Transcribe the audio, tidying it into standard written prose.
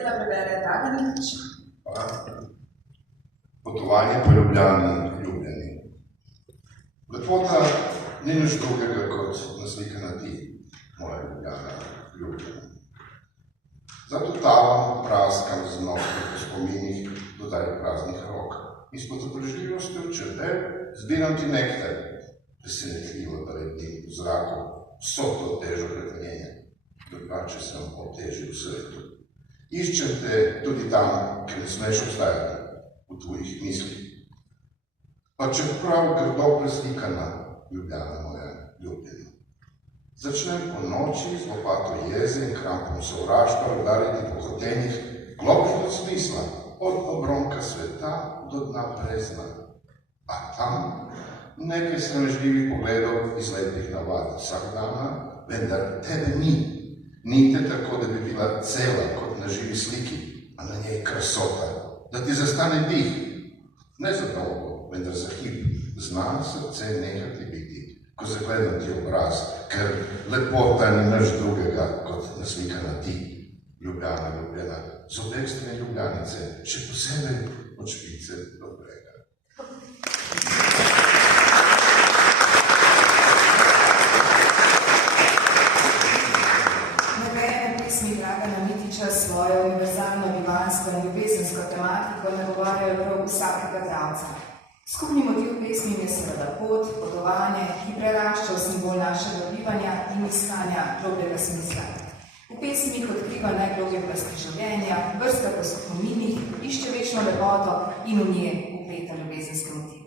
dela prebere Dragan Mitić. Potovanje po Ljubljani, ljubljeni. Lepota ni nič drugega kot naslikana ti, moja Ljubljana, ljubljena. Zato tavam, praskam z nohti po spominih, dodaj praznih rok. In s potrpežljivostjo črte zbiram ti nektar, presenetljivo da lebdim v zraku, vso to težo pretenjenja, drugače sem o teži v svetu. Iščem te tudi tam, ker ne smeš obstajati v tvojih mislih. Pa čeprav grdo preslikana, Ljubljana moja ljubljena. Začnem po noči z lopato jeze in krampom sovraštva udariti po hotenih globih od smisla, od obronka sveta do dna brezna. A tam nekaj sramežljivih pogledov iz lepih navad vsak dana, vendar tebe ni. Ni te tako, da bi bila cela kot na živi sliki, a na njej krasota, da ti zastane dih. Ne za dolgo, vendar za hip, zna srce nehati biti, ko zagledam ti obraz, ker lepota ni nič drugega kot naslikana ti, Ljubljana, ljubljena, z obeh strani Ljubljanice, še posebej od Špice do Brega. Nagrajene pesmi Dragana Mitića svojo univerzalno bivansko in ljubezensko tematiko nagovarjajo prav vsakega bralca. Skupni motiv pesmi je seveda pot, potovanje, ki prerašča v simbol našega bivanja in iskanja globljega smisla. V pesmih odkriva najglobje plasti življenja, brska po spominih, išče večno lepoto in v nje vpleta ljubezenske motive.